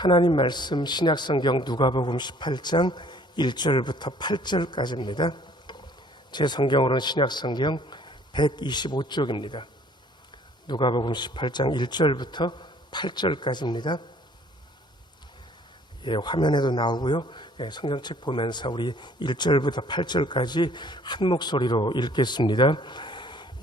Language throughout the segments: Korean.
하나님 말씀 신약성경 누가복음 18장 1절부터 8절까지입니다. 제 성경으로는 신약성경 125쪽입니다. 누가복음 18장 1절부터 8절까지입니다. 화면에도 나오고요. 성경책 보면서 우리 1절부터 8절까지 한 목소리로 읽겠습니다.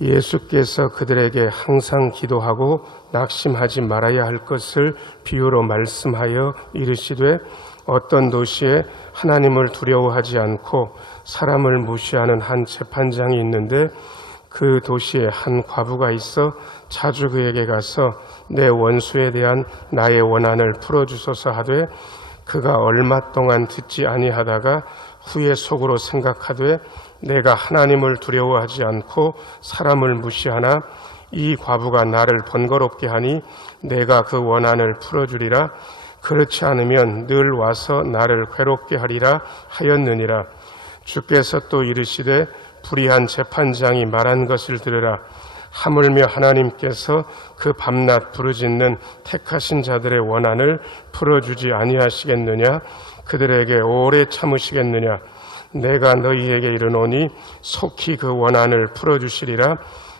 예수께서 그들에게 항상 기도하고 낙심하지 말아야 할 것을 비유로 말씀하여 이르시되 어떤 도시에 하나님을 두려워하지 않고 사람을 무시하는 한 재판장이 있는데 그 도시에 한 과부가 있어 자주 그에게 가서 내 원수에 대한 나의 원한을 풀어주소서 하되 그가 얼마 동안 듣지 아니하다가 후에 속으로 생각하되 내가 하나님을 두려워하지 않고 사람을 무시하나 이 과부가 나를 번거롭게 하니 내가 그 원한을 풀어주리라. 그렇지 않으면 늘 와서 나를 괴롭게 하리라 하였느니라. 주께서 또 이르시되 불의한 재판장이 말한 것을 들으라. 하물며 하나님께서 그 밤낮 부르짖는 택하신 자들의 원한을 풀어주지 아니하시겠느냐? 그들에게 오래 참으시겠느냐? 내가 너희에게 이르노니 속히 그 원한을 풀어주시리라.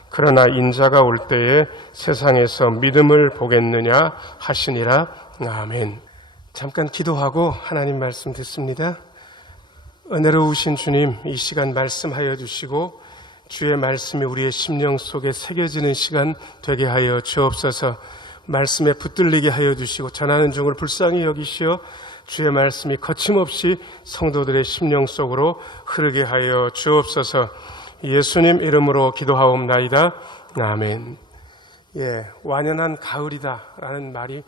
그러나 인자가 올 때에 세상에서 믿음을 보겠느냐 하시니라. 아멘. 잠깐 기도하고 하나님 말씀 듣습니다. 은혜로우신 주님, 이 시간 말씀하여 주시고 주의 말씀이 우리의 심령 속에 새겨지는 시간 되게 하여 주옵소서. 말씀에 붙들리게 하여 주시고 전하는 종을 불쌍히 여기시어 주의 말씀이 거침없이 성도들의 심령 속으로 흐르게 하여 주옵소서. 예수님 이름으로 기도하옵나이다. 아멘. 완연한 가을이다라는 말이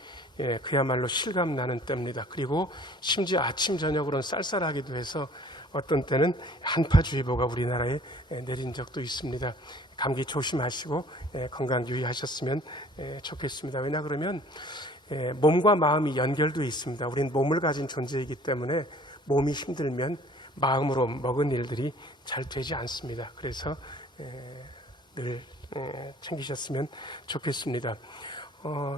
그야말로 실감나는 때입니다. 그리고 심지어 아침 저녁으로는 쌀쌀하기도 해서 어떤 때는 한파주의보가 우리나라에 내린 적도 있습니다. 감기 조심하시고 건강 유의하셨으면 좋겠습니다. 왜냐 그러면 몸과 마음이 연결되어 있습니다. 우리는 몸을 가진 존재이기 때문에 몸이 힘들면 마음으로 먹은 일들이 잘 되지 않습니다. 그래서 늘 챙기셨으면 좋겠습니다.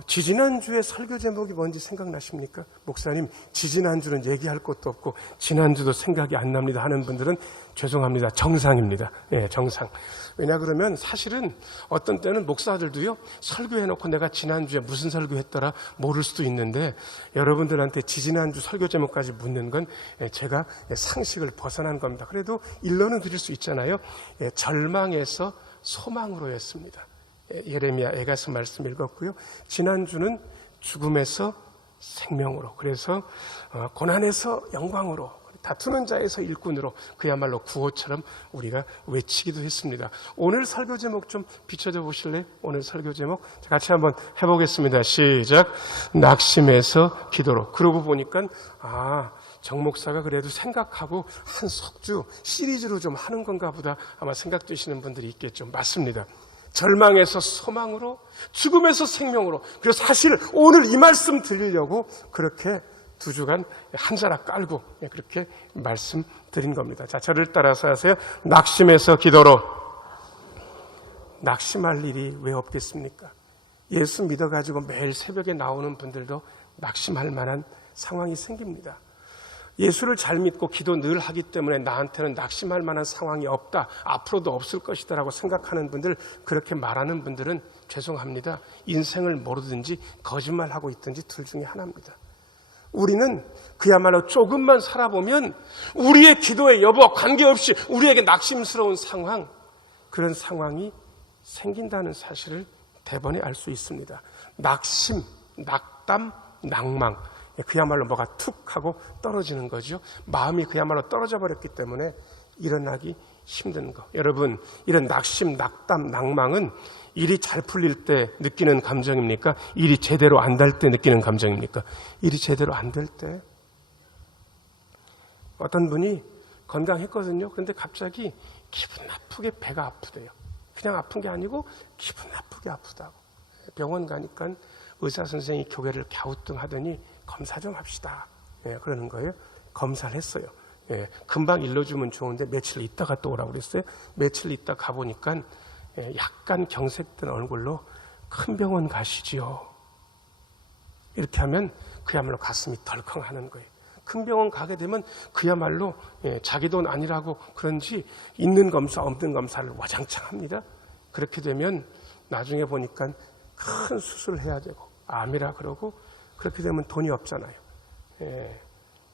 지지난주에 설교 제목이 뭔지 생각나십니까? 목사님, 지지난주는 얘기할 것도 없고 지난주도 생각이 안 납니다 하는 분들은 죄송합니다. 정상입니다. 정상. 왜냐 그러면 사실은 어떤 때는 목사들도요, 설교해놓고 내가 지난주에 무슨 설교했더라 모를 수도 있는데 여러분들한테 지지난주 설교 제목까지 묻는 건 제가 상식을 벗어난 겁니다. 그래도 일러는 드릴 수 있잖아요. 절망에서 소망으로 했습니다. 예레미야 에가서 말씀 읽었고요. 지난주는 죽음에서 생명으로, 그래서 고난에서 영광으로, 다투는 자에서 일꾼으로, 그야말로 구호처럼 우리가 외치기도 했습니다. 오늘 설교 제목 좀 비춰줘 보실래요? 오늘 설교 제목 같이 한번 해보겠습니다. 시작. 낙심에서 기도로. 그러고 보니까 정 목사가 그래도 생각하고 한 석주 시리즈로 좀 하는 건가 보다 아마 생각되시는 분들이 있겠죠. 맞습니다. 절망에서 소망으로, 죽음에서 생명으로. 그래서 사실 오늘 이 말씀 드리려고 그렇게 2주간 한 자락 깔고 그렇게 말씀드린 겁니다. 자, 저를 따라서 하세요. 낙심에서 기도로. 낙심할 일이 왜 없겠습니까? 예수 믿어가지고 매일 새벽에 나오는 분들도 낙심할 만한 상황이 생깁니다. 예수를 잘 믿고 기도 늘 하기 때문에 나한테는 낙심할 만한 상황이 없다, 앞으로도 없을 것이다 라고 생각하는 분들, 그렇게 말하는 분들은 죄송합니다. 인생을 모르든지 거짓말하고 있든지 둘 중에 하나입니다. 우리는 그야말로 조금만 살아보면 우리의 기도의 여부와 관계없이 우리에게 낙심스러운 상황, 그런 상황이 생긴다는 사실을 대번에 알 수 있습니다. 낙심, 낙담, 낭망, 그야말로 뭐가 툭 하고 떨어지는 거죠. 마음이 그야말로 떨어져 버렸기 때문에 일어나기 힘든 거. 여러분, 이런 낙심, 낙담, 낭망은 일이 잘 풀릴 때 느끼는 감정입니까? 일이 제대로 안 될 때 느끼는 감정입니까? 일이 제대로 안 될 때. 어떤 분이 건강했거든요. 그런데 갑자기 기분 나쁘게 배가 아프대요. 그냥 아픈 게 아니고 기분 나쁘게 아프다고. 병원 가니까 의사 선생님이 고개를 갸우뚱하더니 검사 좀 합시다. 그러는 거예요. 검사를 했어요. 금방 일러주면 좋은데 며칠 있다가 또 오라고 그랬어요. 며칠 있다 가보니까 약간 경색된 얼굴로 큰 병원 가시지요. 이렇게 하면 그야말로 가슴이 덜컹하는 거예요. 큰 병원 가게 되면 그야말로 자기 돈 아니라고 그런지 있는 검사 없는 검사를 와장창 합니다. 그렇게 되면 나중에 보니까 큰 수술을 해야 되고 암이라 그러고 그렇게 되면 돈이 없잖아요.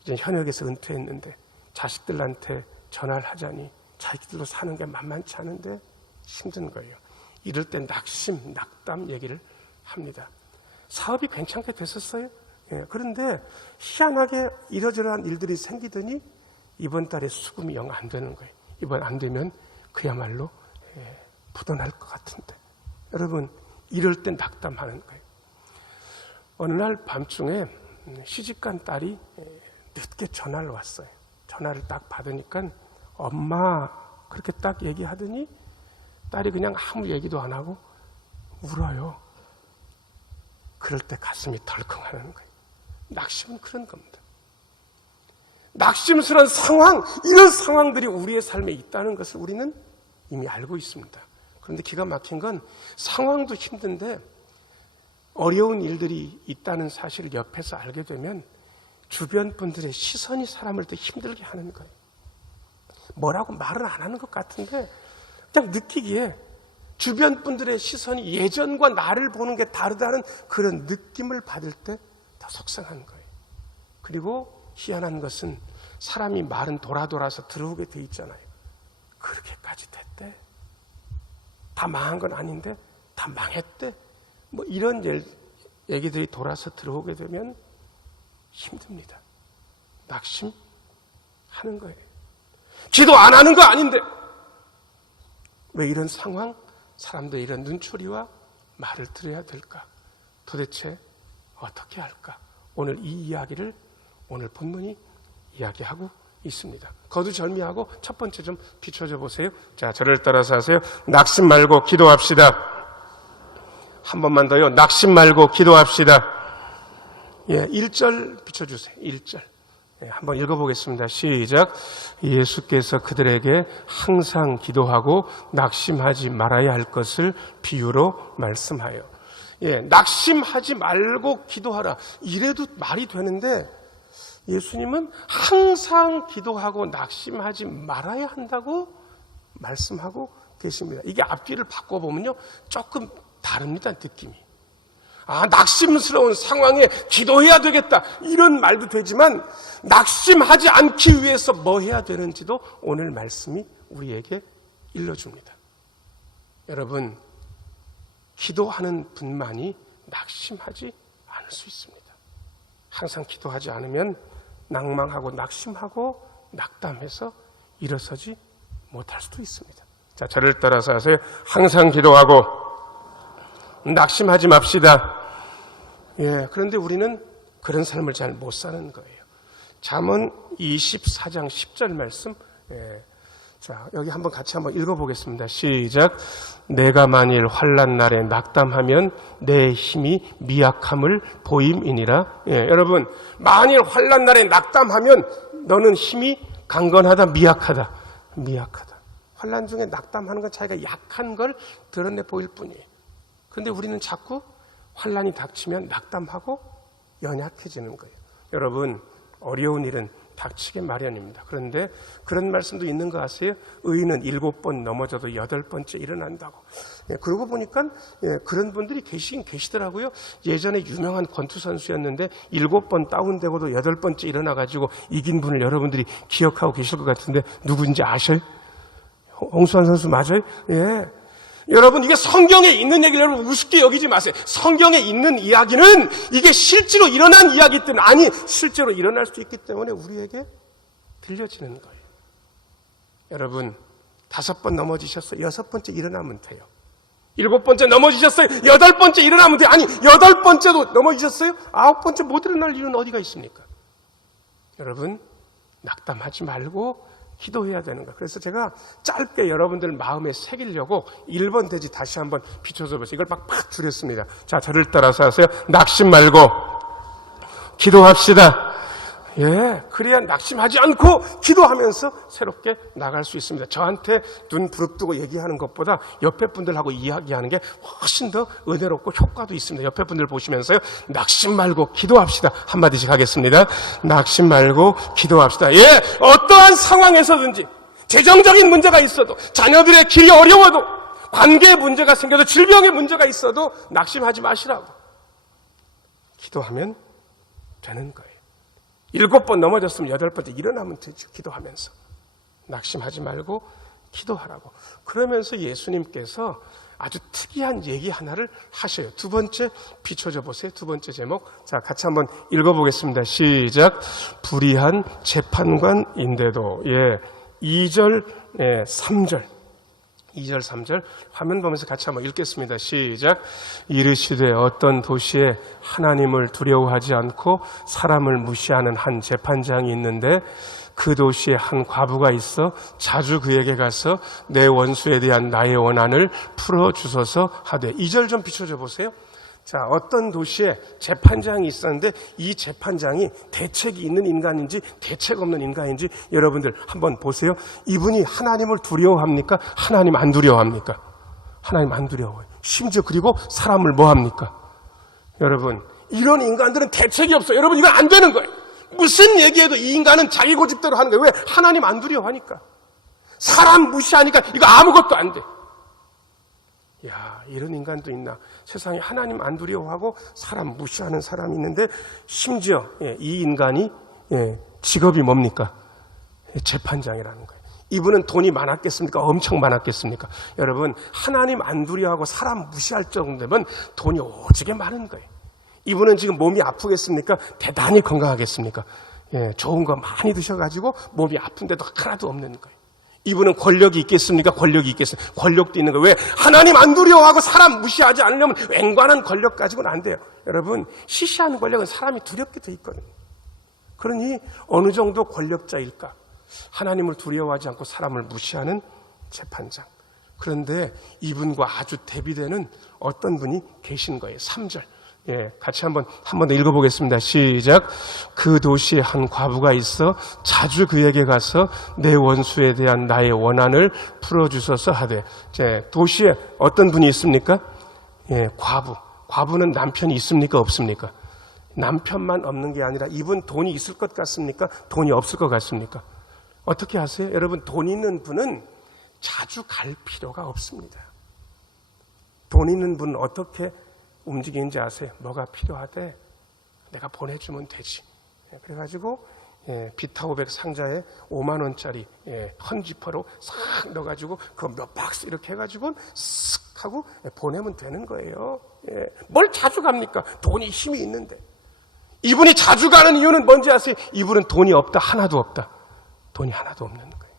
이제 현역에서 은퇴했는데 자식들한테 전화를 하자니 자기들도 사는 게 만만치 않은데 힘든 거예요. 이럴 땐 낙심, 낙담 얘기를 합니다. 사업이 괜찮게 됐었어요. 그런데 희한하게 이러저러한 일들이 생기더니 이번 달에 수금이 영 안 되는 거예요. 이번 안 되면 그야말로 부도날 것 같은데. 여러분, 이럴 땐 낙담하는 거예요. 어느 날 밤중에 시집간 딸이 늦게 전화를 왔어요. 전화를 딱 받으니까 엄마 그렇게 딱 얘기하더니 딸이 그냥 아무 얘기도 안 하고 울어요. 그럴 때 가슴이 덜컹하는 거예요. 낙심은 그런 겁니다. 낙심스러운 상황, 이런 상황들이 우리의 삶에 있다는 것을 우리는 이미 알고 있습니다. 그런데 기가 막힌 건 상황도 힘든데 어려운 일들이 있다는 사실을 옆에서 알게 되면 주변 분들의 시선이 사람을 더 힘들게 하는 거예요. 뭐라고 말을 안 하는 것 같은데 그냥 느끼기에 주변 분들의 시선이 예전과 나를 보는 게 다르다는 그런 느낌을 받을 때 더 속상한 거예요. 그리고 희한한 것은 사람이 말은 돌아서 들어오게 돼 있잖아요. 그렇게까지 됐대. 다 망한 건 아닌데 다 망했대. 뭐 이런 얘기들이 돌아서 들어오게 되면 힘듭니다. 낙심하는 거예요. 기도 안 하는 거 아닌데 왜 이런 상황, 사람들의 이런 눈초리와 말을 들어야 될까? 도대체 어떻게 할까? 오늘 이 이야기를 오늘 본문이 이야기하고 있습니다. 거두절미하고 첫 번째 좀 비춰줘 보세요. 자, 저를 따라서 하세요. 낙심 말고 기도합시다. 한 번만 더요. 낙심 말고 기도합시다. 1절 비춰주세요. 1절. 한번 읽어보겠습니다. 시작. 예수께서 그들에게 항상 기도하고 낙심하지 말아야 할 것을 비유로 말씀하여. 낙심하지 말고 기도하라. 이래도 말이 되는데 예수님은 항상 기도하고 낙심하지 말아야 한다고 말씀하고 계십니다. 이게 앞뒤를 바꿔보면요. 조금 다릅니다. 느낌이. 낙심스러운 상황에 기도해야 되겠다. 이런 말도 되지만 낙심하지 않기 위해서 뭐 해야 되는지도 오늘 말씀이 우리에게 일러줍니다. 여러분, 기도하는 분만이 낙심하지 않을 수 있습니다. 항상 기도하지 않으면 낭망하고 낙심하고 낙담해서 일어서지 못할 수도 있습니다. 자, 저를 따라서 하세요. 항상 기도하고 낙심하지 맙시다. 그런데 우리는 그런 삶을 잘 못 사는 거예요. 잠언 24장 10절 말씀. 자, 여기 한번 같이 한번 읽어보겠습니다. 시작. 내가 만일 환난 날에 낙담하면 내 힘이 미약함을 보임이니라. 여러분, 만일 환난 날에 낙담하면 너는 힘이 강건하다, 미약하다. 환난 중에 낙담하는 건 자기가 약한 걸 드러내 보일 뿐이에요. 그런데 우리는 자꾸 환난이 닥치면 낙담하고 연약해지는 거예요. 여러분, 어려운 일은 닥치게 마련입니다. 그런데 그런 말씀도 있는 거 아세요? 의인은 7번 넘어져도 8번째 일어난다고. 그러고 보니까 그런 분들이 계시긴 계시더라고요. 예전에 유명한 권투 선수였는데 7번 다운되고도 8번째 일어나가지고 이긴 분을 여러분들이 기억하고 계실 것 같은데 누구인지 아셔요? 홍수환 선수 맞아요? 여러분, 이게 성경에 있는 얘기를 여러분 우습게 여기지 마세요. 성경에 있는 이야기는 이게 실제로 일어난 이야기이기 때문에, 아니 실제로 일어날 수 있기 때문에 우리에게 들려지는 거예요. 여러분, 5번 넘어지셨어요. 6번째 일어나면 돼요. 7번째 넘어지셨어요. 8번째 일어나면 돼요. 아니 8번째도 넘어지셨어요. 9번째 못 일어날 일은 어디가 있습니까? 여러분, 낙담하지 말고 기도해야 되는 거예요. 그래서 제가 짧게 여러분들 마음에 새기려고 1번 대지 다시 한번 비춰서 보세요. 이걸 막 줄였습니다. 자, 저를 따라서 하세요. 낙심 말고 기도합시다. 그래야 낙심하지 않고 기도하면서 새롭게 나갈 수 있습니다. 저한테 눈 부릅뜨고 얘기하는 것보다 옆에 분들하고 이야기하는 게 훨씬 더 은혜롭고 효과도 있습니다. 옆에 분들 보시면서요, 낙심 말고 기도합시다. 한마디씩 하겠습니다. 낙심 말고 기도합시다. 어떠한 상황에서든지 재정적인 문제가 있어도, 자녀들의 길이 어려워도, 관계의 문제가 생겨도, 질병의 문제가 있어도 낙심하지 마시라고. 기도하면 되는 거예요. 7번 넘어졌으면 8번째 일어나면 되죠. 기도하면서. 낙심하지 말고 기도하라고. 그러면서 예수님께서 아주 특이한 얘기 하나를 하셔요. 두 번째 비춰줘 보세요. 두 번째 제목. 자, 같이 한번 읽어보겠습니다. 시작. 불의한 재판관인데도. 2절, 3절. 2절, 3절 화면 보면서 같이 한번 읽겠습니다. 시작. 이르시되 어떤 도시에 하나님을 두려워하지 않고 사람을 무시하는 한 재판장이 있는데 그 도시에 한 과부가 있어 자주 그에게 가서 내 원수에 대한 나의 원한을 풀어주소서 하되. 2절 좀 비춰줘 보세요. 자, 어떤 도시에 재판장이 있었는데 이 재판장이 대책이 있는 인간인지 대책 없는 인간인지 여러분들 한번 보세요. 이분이 하나님을 두려워합니까? 하나님 안 두려워합니까? 하나님 안 두려워해요. 심지어 그리고 사람을 뭐 합니까? 여러분, 이런 인간들은 대책이 없어요. 여러분, 이건 안 되는 거예요. 무슨 얘기해도 이 인간은 자기 고집대로 하는 거예요. 왜? 하나님 안 두려워하니까. 사람 무시하니까 이거 아무것도 안 돼. 이런 인간도 있나. 세상에 하나님 안 두려워하고 사람 무시하는 사람이 있는데 심지어 이 인간이 직업이 뭡니까? 재판장이라는 거예요. 이분은 돈이 많았겠습니까? 엄청 많았겠습니까? 여러분, 하나님 안 두려워하고 사람 무시할 정도면 돈이 오지게 많은 거예요. 이분은 지금 몸이 아프겠습니까? 대단히 건강하겠습니까? 좋은 거 많이 드셔가지고 몸이 아픈데도 하나도 없는 거예요. 이분은 권력이 있겠습니까? 권력이 있겠습니까? 권력도 있는 거예요. 왜? 하나님 안 두려워하고 사람 무시하지 않으려면 웬만한 권력 가지고는 안 돼요. 여러분, 시시한 권력은 사람이 두렵게 돼 있거든요. 그러니 어느 정도 권력자일까? 하나님을 두려워하지 않고 사람을 무시하는 재판장. 그런데 이분과 아주 대비되는 어떤 분이 계신 거예요. 3절. 같이 한 번 더 읽어보겠습니다. 시작. 그 도시에 한 과부가 있어 자주 그에게 가서 내 원수에 대한 나의 원한을 풀어주소서 하되. 도시에 어떤 분이 있습니까? 과부. 과부는 남편이 있습니까? 없습니까? 남편만 없는 게 아니라 이분 돈이 있을 것 같습니까? 돈이 없을 것 같습니까? 어떻게 하세요? 여러분, 돈 있는 분은 자주 갈 필요가 없습니다. 돈 있는 분은 어떻게 움직이는지 아세요? 뭐가 필요하대? 내가 보내주면 되지. 그래가지고 비타500 상자에 5만 원짜리 헌지퍼로 싹 넣어가지고 그거 몇 박스 이렇게 해가지고 쓱 하고 보내면 되는 거예요. 뭘 자주 갑니까? 돈이 힘이 있는데. 이분이 자주 가는 이유는 뭔지 아세요? 이분은 돈이 없다. 하나도 없다. 돈이 하나도 없는 거예요.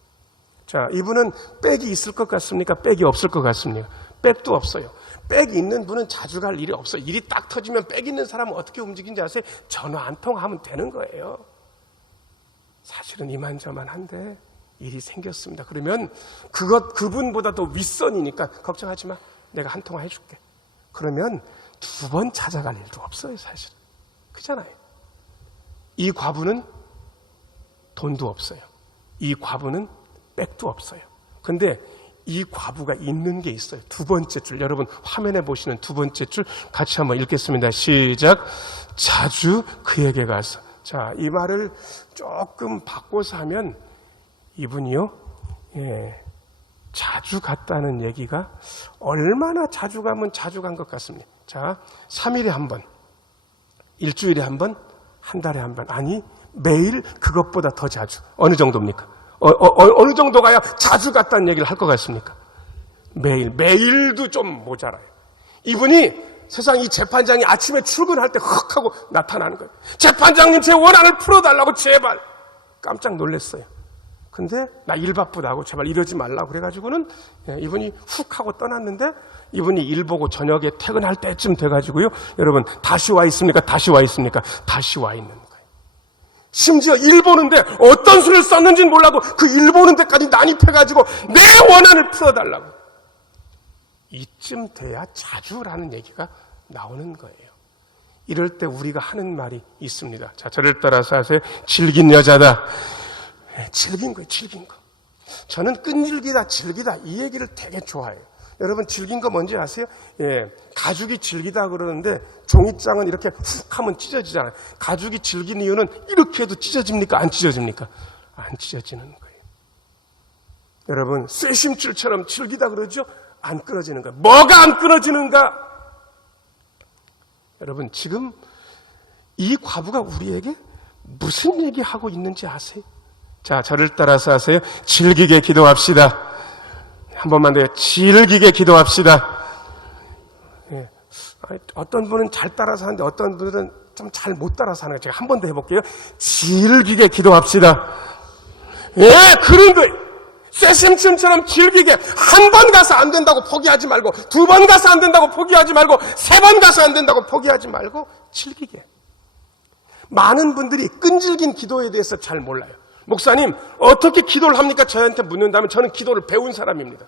자, 이분은 백이 있을 것 같습니까? 백이 없을 것 같습니까? 백도 없어요. 백이 있는 분은 자주 갈 일이 없어요. 일이 딱 터지면 백 있는 사람은 어떻게 움직이는지 아세요? 전화 한 통하면 되는 거예요. 사실은 이만저만한데 일이 생겼습니다. 그러면 그분보다 더 윗선이니까 걱정하지 마. 내가 한 통화 해줄게. 그러면 2번 찾아갈 일도 없어요, 사실은. 그잖아요. 이 과부는 돈도 없어요. 이 과부는 백도 없어요. 근데 이 과부가 있는 게 있어요. 2번째 줄. 여러분 화면에 보시는 2번째 줄 같이 한번 읽겠습니다. 시작. 자주 그에게 가서. 자, 이 말을 조금 바꿔서 하면 이분이요. 자주 갔다는 얘기가 얼마나 자주 가면 자주 간 것 같습니다. 자, 3일에 한 번, 일주일에 한 번, 한 달에 한 번. 아니, 매일 그것보다 더 자주. 어느 정도입니까? 어느 정도 가야 자주 갔다는 얘기를 할 것 같습니까? 매일도 좀 모자라요. 이분이 세상 이 재판장이 아침에 출근할 때 헉 하고 나타나는 거예요. 재판장님, 제 원한을 풀어달라고 제발. 깜짝 놀랐어요. 근데 나 일 바쁘다고 제발 이러지 말라고 그래가지고는 이분이 훅 하고 떠났는데 이분이 일 보고 저녁에 퇴근할 때쯤 돼가지고요. 여러분 다시 와 있습니까? 다시 와 있습니까? 다시 와 있는 거예요. 심지어 일 보는데 어떤 수를 썼는지는 몰라도 그 일 보는 데까지 난입해가지고 내 원한을 풀어달라고. 이쯤 돼야 자주라는 얘기가 나오는 거예요. 이럴 때 우리가 하는 말이 있습니다. 자, 저를 따라서 하세요. 질긴 여자다. 질긴 거예요, 질긴 거. 저는 끈질기다, 질기다 이 얘기를 되게 좋아해요. 여러분 질긴 거 뭔지 아세요? 가죽이 질기다 그러는데 종이장은 이렇게 훅 하면 찢어지잖아요. 가죽이 질긴 이유는 이렇게 해도 찢어집니까? 안 찢어집니까? 안 찢어지는 거예요. 여러분 쇠심줄처럼 질기다 그러죠? 안 끊어지는 거예요. 뭐가 안 끊어지는가? 여러분 지금 이 과부가 우리에게 무슨 얘기하고 있는지 아세요? 자, 저를 따라서 하세요. 질기게 기도합시다. 한 번만 더요. 질기게 기도합시다. 어떤 분은 잘 따라서 하는데 어떤 분들은 좀 잘 못 따라서 하는 거예요. 제가 한 번 더 해볼게요. 질기게 기도합시다. 그런 거예요. 쇠심춤처럼 질기게 한 번 가서 안 된다고 포기하지 말고, 두 번 가서 안 된다고 포기하지 말고, 세 번 가서 안 된다고 포기하지 말고 질기게. 많은 분들이 끈질긴 기도에 대해서 잘 몰라요. 목사님 어떻게 기도를 합니까? 저한테 묻는다면 저는 기도를 배운 사람입니다.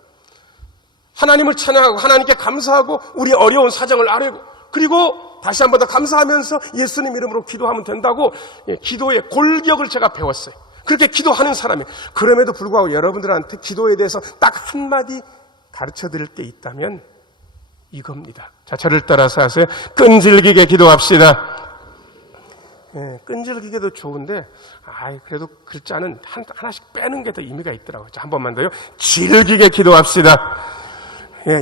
하나님을 찬양하고 하나님께 감사하고 우리 어려운 사정을 아뢰고, 그리고 다시 한 번 더 감사하면서 예수님 이름으로 기도하면 된다고 기도의 골격을 제가 배웠어요. 그렇게 기도하는 사람이에요. 그럼에도 불구하고 여러분들한테 기도에 대해서 딱 한마디 가르쳐 드릴 게 있다면 이겁니다. 자, 저를 따라서 하세요. 끈질기게 기도합시다. 끈질기게도 좋은데 그래도 글자는 하나씩 빼는 게 더 의미가 있더라고요. 자, 한 번만 더요. 질기게 기도합시다.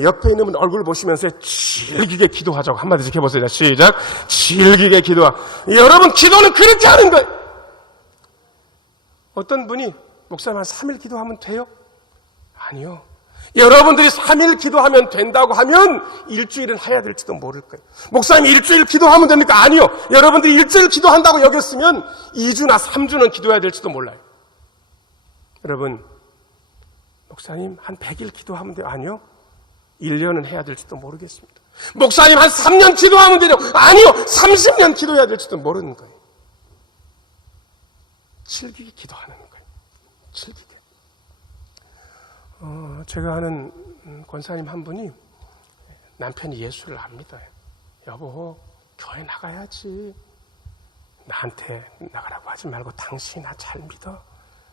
옆에 있는 분 얼굴 보시면서 질기게 기도하자고 한마디씩 해보세요. 자, 시작. 질기게 기도하. 여러분 기도는 그렇게 하는 거예요. 어떤 분이 목사님 한 3일 기도하면 돼요? 아니요. 여러분들이 3일 기도하면 된다고 하면 일주일은 해야 될지도 모를 거예요. 목사님 일주일 기도하면 됩니까? 아니요. 여러분들이 일주일 기도한다고 여겼으면 2주나 3주는 기도해야 될지도 몰라요. 여러분 목사님 한 100일 기도하면 돼요? 아니요. 1년은 해야 될지도 모르겠습니다. 목사님 한 3년 기도하면 되죠? 아니요. 30년 기도해야 될지도 모르는 거예요. 질기게 기도하는 거예요. 질기게. 제가 아는 권사님 한 분이 남편이 예수를 압니다. 여보, 교회 나가야지. 나한테 나가라고 하지 말고 당신이 나 잘 믿어.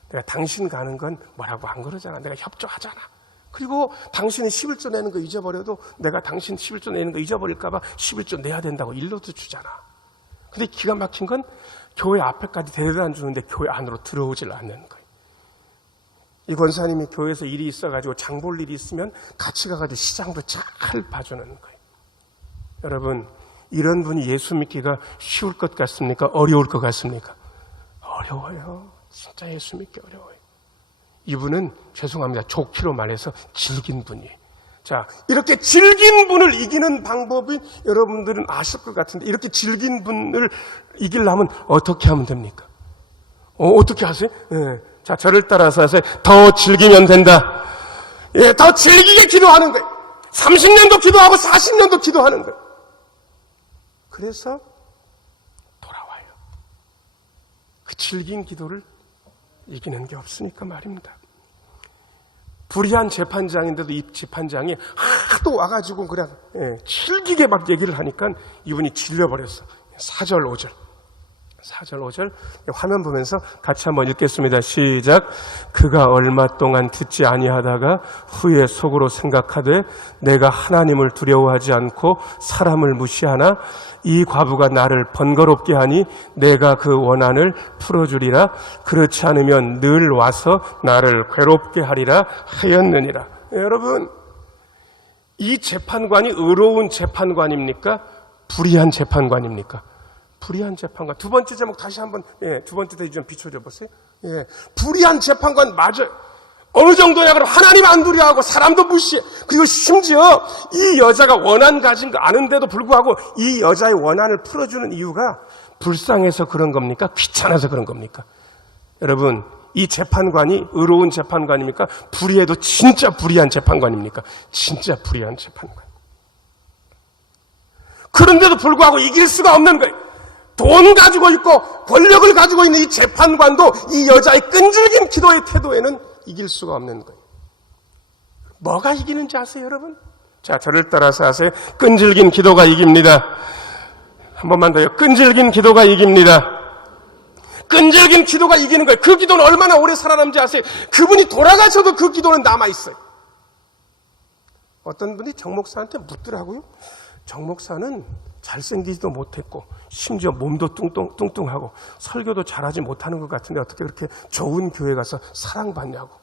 내가 당신 가는 건 뭐라고 안 그러잖아. 내가 협조하잖아. 그리고 당신이 11조 내는 거 잊어버려도 내가 당신 11조 내는 거 잊어버릴까봐 11조 내야 된다고 일러도 주잖아. 근데 기가 막힌 건 교회 앞에까지 데려다 주는데 교회 안으로 들어오질 않는 거예요. 이 권사님이 교회에서 일이 있어가지고 장 볼 일이 있으면 같이 가가지고 시장도 잘 봐주는 거예요. 여러분, 이런 분이 예수 믿기가 쉬울 것 같습니까? 어려울 것 같습니까? 어려워요. 진짜 예수 믿기 어려워요. 이분은 죄송합니다. 좋기로 말해서 질긴 분이에요. 자, 이렇게 질긴 분을 이기는 방법이 여러분들은 아실 것 같은데, 이렇게 질긴 분을 이기려면 어떻게 하면 됩니까? 어떻게 하세요? 자, 저를 따라서 하세요. 더 즐기면 된다. 더 즐기게 기도하는 거예요. 30년도 기도하고 40년도 기도하는 거예요. 그래서 돌아와요. 그 질긴 기도를 이기는 게 없으니까 말입니다. 불의한 재판장인데도 이 재판장이 하도 와가지고 그냥 질기게 막 얘기를 하니까 이분이 질려버렸어. 4절 5절. 4절 5절 화면 보면서 같이 한번 읽겠습니다. 시작. 그가 얼마 동안 듣지 아니하다가 후에 속으로 생각하되 내가 하나님을 두려워하지 않고 사람을 무시하나 이 과부가 나를 번거롭게 하니 내가 그 원한을 풀어주리라. 그렇지 않으면 늘 와서 나를 괴롭게 하리라 하였느니라. 여러분, 이 재판관이 의로운 재판관입니까? 불의한 재판관입니까? 불의한 재판관. 두 번째 제목 다시 한번, 두 번째 대지 좀 비춰줘 보세요. 불의한 재판관 맞아요. 어느 정도냐, 그럼 하나님 안 두려워하고 사람도 무시해. 그리고 심지어 이 여자가 원한 가진 거 아는데도 불구하고 이 여자의 원한을 풀어주는 이유가 불쌍해서 그런 겁니까? 귀찮아서 그런 겁니까? 여러분, 이 재판관이 의로운 재판관입니까? 불의해도 진짜 불의한 재판관입니까? 진짜 불의한 재판관. 그런데도 불구하고 이길 수가 없는 거예요. 돈 가지고 있고 권력을 가지고 있는 이 재판관도 이 여자의 끈질긴 기도의 태도에는 이길 수가 없는 거예요. 뭐가 이기는지 아세요, 여러분? 자, 저를 따라서 하세요. 끈질긴 기도가 이깁니다. 한 번만 더요. 끈질긴 기도가 이깁니다. 끈질긴 기도가 이기는 거예요. 그 기도는 얼마나 오래 살아남지 아세요? 그분이 돌아가셔도 그 기도는 남아있어요. 어떤 분이 정 목사한테 묻더라고요. 정 목사는 잘생기지도 못했고 심지어 몸도 뚱뚱하고 설교도 잘하지 못하는 것 같은데 어떻게 그렇게 좋은 교회 가서 사랑받냐고.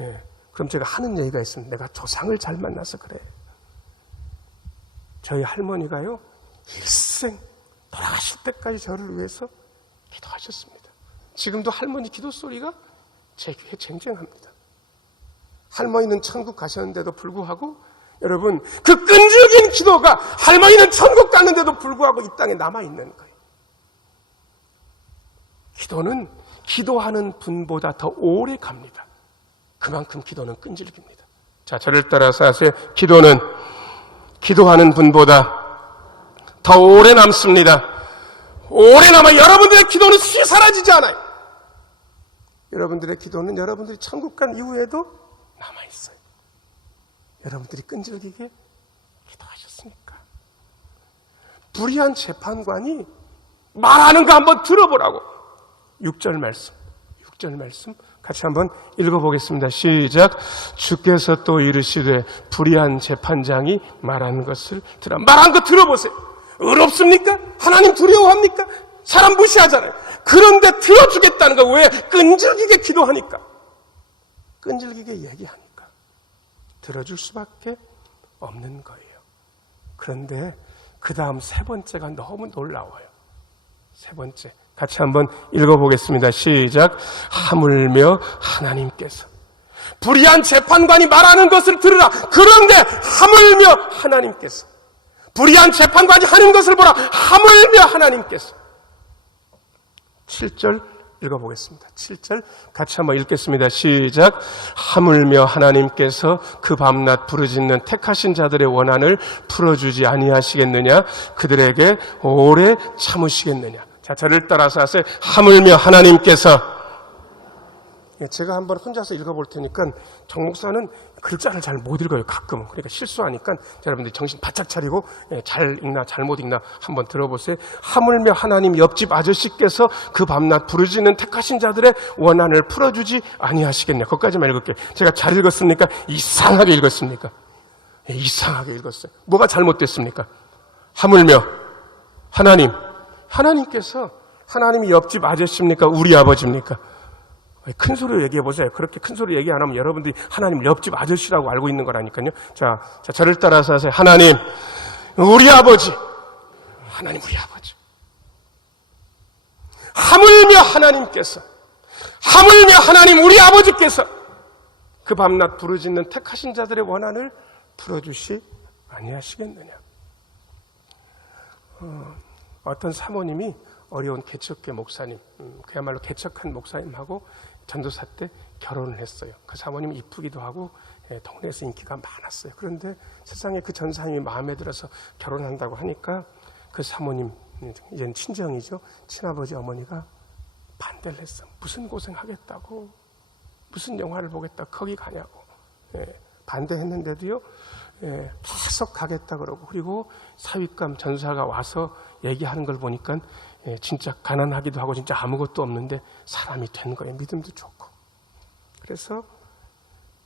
예. 그럼 제가 하는 얘기가 있습니다. 내가 조상을 잘 만나서 그래. 저희 할머니가요, 일생 돌아가실 때까지 저를 위해서 기도하셨습니다. 지금도 할머니 기도 소리가 제 귀에 쟁쟁합니다. 할머니는 천국 가셨는데도 불구하고 여러분, 그 끈질긴 기도가 할머니는 천국 갔는데도 불구하고 이 땅에 남아있는 거예요. 기도는 기도하는 분보다 더 오래 갑니다. 그만큼 기도는 끈질깁니다. 자, 저를 따라서 하세요. 기도는 기도하는 분보다 더 오래 남습니다. 오래 남아 여러분들의 기도는 쉬 사라지지 않아요. 여러분들의 기도는 여러분들이 천국 간 이후에도 남아있어요. 여러분들이 끈질기게 기도하셨습니까? 불의한 재판관이 말하는 거 한번 들어보라고. 6절 말씀 같이 한번 읽어보겠습니다. 시작. 주께서 또 이르시되 불의한 재판장이 말하는 것을 들어. 말한 거 들어보세요. 의롭습니까? 하나님 두려워합니까? 사람 무시하잖아요. 그런데 들어주겠다는 거. 왜? 끈질기게 기도하니까. 끈질기게 얘기하니까. 들어줄 수밖에 없는 거예요. 그런데 그 다음 세 번째가 너무 놀라워요. 세 번째. 같이 한번 읽어보겠습니다. 시작. 하물며 하나님께서 불의한 재판관이 말하는 것을 들으라. 그런데 하물며 하나님께서 불의한 재판관이 하는 것을 보라. 하물며 하나님께서 7절 읽어보겠습니다. 7절 같이 한번 읽겠습니다. 시작. 하물며 하나님께서 그 밤낮 부르짖는 택하신 자들의 원한을 풀어주지 아니하시겠느냐. 그들에게 오래 참으시겠느냐. 자, 저를 따라서 하세요. 하물며 하나님께서. 제가 한번 혼자서 읽어볼 테니까 정 목사는 글자를 잘 못 읽어요. 가끔은. 그러니까 실수하니까 여러분들이 정신 바짝 차리고 잘 읽나 잘못 읽나 한번 들어보세요. 하물며 하나님 옆집 아저씨께서 그 밤낮 부르짖는 택하신 자들의 원한을 풀어주지 아니하시겠냐. 거기까지만 읽을게요. 제가 잘 읽었습니까? 이상하게 읽었습니까? 이상하게 읽었어요. 뭐가 잘못됐습니까? 하물며 하나님께서 하나님이 옆집 아저씨입니까? 우리 아버지입니까? 큰 소리로 얘기해 보세요. 그렇게 큰 소리로 얘기 안 하면 여러분들이 하나님 옆집 아저씨라고 알고 있는 거라니까요. 자, 저를 따라서 하세요. 하나님, 우리 아버지. 하나님, 우리 아버지. 하물며 하나님, 우리 아버지께서 그 밤낮 부르짖는 택하신 자들의 원한을 풀어주시 아니하시겠느냐. 어떤 사모님이 어려운 개척교 목사님, 그야말로 개척한 목사님하고 전도사 때 결혼을 했어요. 그 사모님이 이쁘기도 하고 동네에서 인기가 많았어요. 그런데 세상에 그 전사님이 마음에 들어서 결혼한다고 하니까 그 사모님, 이제는 친정이죠. 친아버지 어머니가 반대를 했어. 무슨 고생하겠다고, 무슨 영화를 보겠다고 거기 가냐고. 반대했는데도요. 계속 가겠다 그러고, 그리고 사윗감 전사가 와서 얘기하는 걸 보니까 진짜 가난하기도 하고 진짜 아무것도 없는데 사람이 된 거예요. 믿음도 좋고. 그래서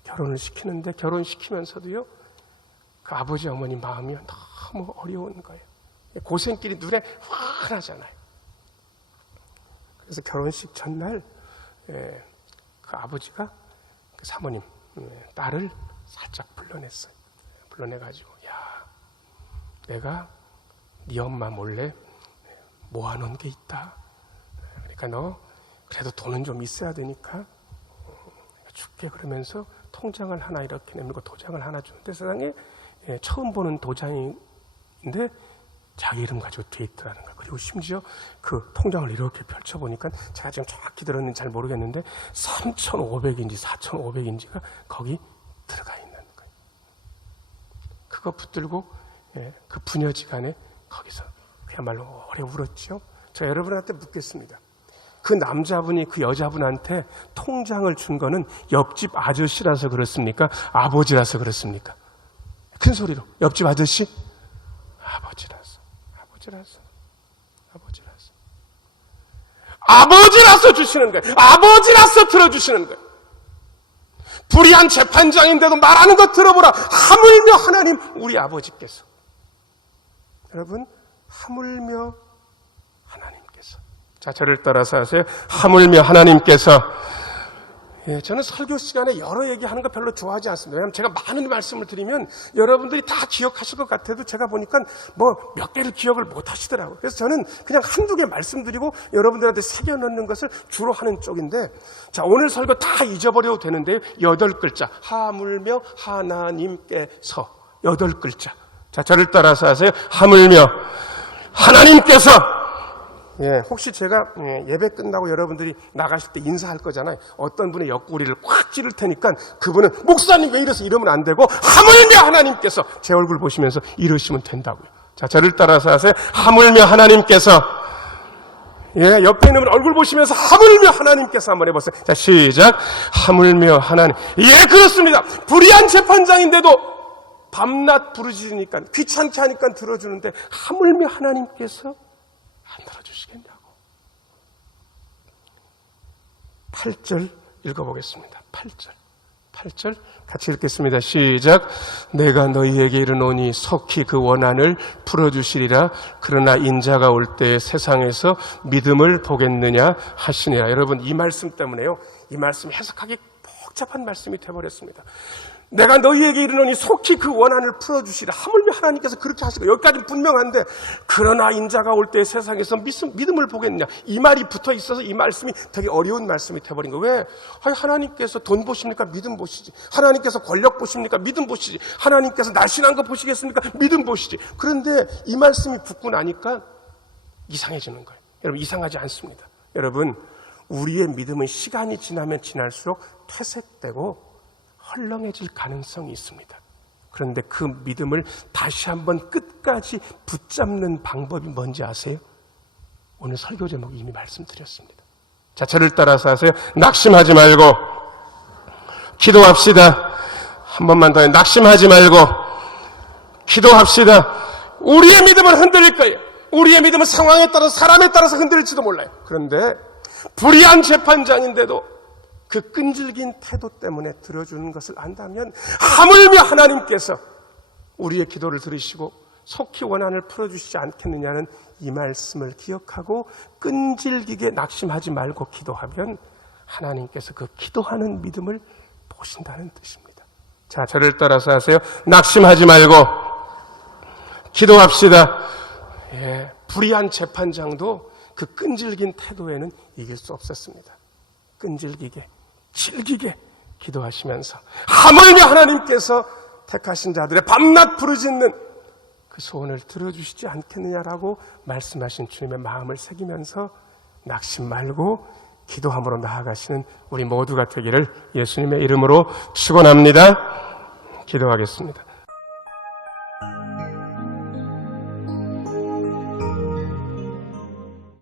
결혼을 시키는데 결혼시키면서도요. 그 아버지 어머니 마음이 너무 어려운 거예요. 고생길이 눈에 환하잖아요. 그래서 결혼식 전날 그 아버지가 그 사모님 딸을 살짝 불러냈어요. 불러내가지고, 야, 내가 네 엄마 몰래 모아놓은 게 있다. 그러니까 너 그래도 돈은 좀 있어야 되니까 줄게. 그러면서 통장을 하나 이렇게 내밀고 도장을 하나 주는데 세상에 처음 보는 도장인데 자기 이름 가지고 돼 있더라는 거예요. 그리고 심지어 그 통장을 이렇게 펼쳐보니까 제가 지금 정확히 들었는지 잘 모르겠는데 3,500인지 4,500인지가 거기 들어가 있는 거예요. 그거 붙들고 그 부녀지간에 거기서 그야말로 오래 울었죠. 제가 여러분한테 묻겠습니다. 그 남자분이 그 여자분한테 통장을 준 거는 옆집 아저씨라서 그렇습니까? 아버지라서 그렇습니까? 큰 소리로 옆집 아저씨? 아버지라서. 아버지라서 주시는 거예요. 아버지라서 들어주시는 거예요. 불의한 재판장인데도 말하는 것 들어보라. 하물며 하나님 우리 아버지께서. 여러분, 하물며 하나님께서. 자, 저를 따라서 하세요. 하물며 하나님께서. 저는 설교 시간에 여러 얘기하는 거 별로 좋아하지 않습니다. 왜냐하면 제가 많은 말씀을 드리면 여러분들이 다 기억하실 것 같아도 제가 보니까 뭐 몇 개를 기억을 못 하시더라고요. 그래서 저는 그냥 한두 개 말씀드리고 여러분들한테 새겨넣는 것을 주로 하는 쪽인데, 자, 오늘 설교 다 잊어버려도 되는데요. 8글자. 하물며 하나님께서. 8글자. 자, 저를 따라서 하세요. 하물며 하나님께서. 혹시 제가 예배 끝나고 여러분들이 나가실 때 인사할 거잖아요. 어떤 분의 옆구리를 꽉 찌를 테니까 그분은 목사님 왜 이래서 이러면 안 되고 하물며 하나님께서 제 얼굴 보시면서 이러시면 된다고요. 자, 저를 따라서 하세요. 하물며 하나님께서. 옆에 있는 분 얼굴 보시면서 하물며 하나님께서 한번 해보세요. 자, 시작. 하물며 하나님. 그렇습니다. 불의한 재판장인데도 밤낮 부르짖으니까 귀찮게 하니까 들어주는데 하물며 하나님께서 안 들어주시겠냐고. 8절 읽어보겠습니다. 8절 같이 읽겠습니다. 시작. 내가 너희에게 이르노니 속히 그 원한을 풀어주시리라. 그러나 인자가 올 때 세상에서 믿음을 보겠느냐 하시니라. 여러분, 이 말씀 때문에요, 이 말씀 해석하기 복잡한 말씀이 되어버렸습니다. 내가 너희에게 이르노니 속히 그 원한을 풀어주시라. 하물며 하나님께서 그렇게 하시고, 여기까지는 분명한데 그러나 인자가 올 때 세상에서 믿음을 보겠느냐, 이 말이 붙어 있어서 이 말씀이 되게 어려운 말씀이 되어버린 거예요. 왜? 하나님께서 돈 보십니까? 믿음 보시지. 하나님께서 권력 보십니까? 믿음 보시지. 하나님께서 날씬한 거 보시겠습니까? 믿음 보시지. 그런데 이 말씀이 붙고 나니까 이상해지는 거예요. 여러분, 이상하지 않습니다. 여러분, 우리의 믿음은 시간이 지나면 지날수록 퇴색되고 헐렁해질 가능성이 있습니다. 그런데 그 믿음을 다시 한번 끝까지 붙잡는 방법이 뭔지 아세요? 오늘 설교 제목 이미 말씀드렸습니다. 자, 저를 따라서 하세요. 낙심하지 말고 기도합시다. 한 번만 더 해요. 낙심하지 말고 기도합시다. 우리의 믿음은 흔들릴 거예요. 우리의 믿음은 상황에 따라서, 사람에 따라서 흔들릴지도 몰라요. 그런데 불의한 재판장인데도 그 끈질긴 태도 때문에 들어주는 것을 안다면 하물며 하나님께서 우리의 기도를 들으시고 속히 원한을 풀어주시지 않겠느냐는 이 말씀을 기억하고 끈질기게 낙심하지 말고 기도하면 하나님께서 그 기도하는 믿음을 보신다는 뜻입니다. 자, 저를 따라서 하세요. 낙심하지 말고 기도합시다. 불의한 재판장도 그 끈질긴 태도에는 이길 수 없었습니다. 끈질기게, 질기게 기도하시면서 하물며 하나님께서 택하신 자들의 밤낮 부르짖는 그 소원을 들어주시지 않겠느냐라고 말씀하신 주님의 마음을 새기면서 낙심 말고 기도함으로 나아가시는 우리 모두가 되기를 예수님의 이름으로 축원합니다. 기도하겠습니다.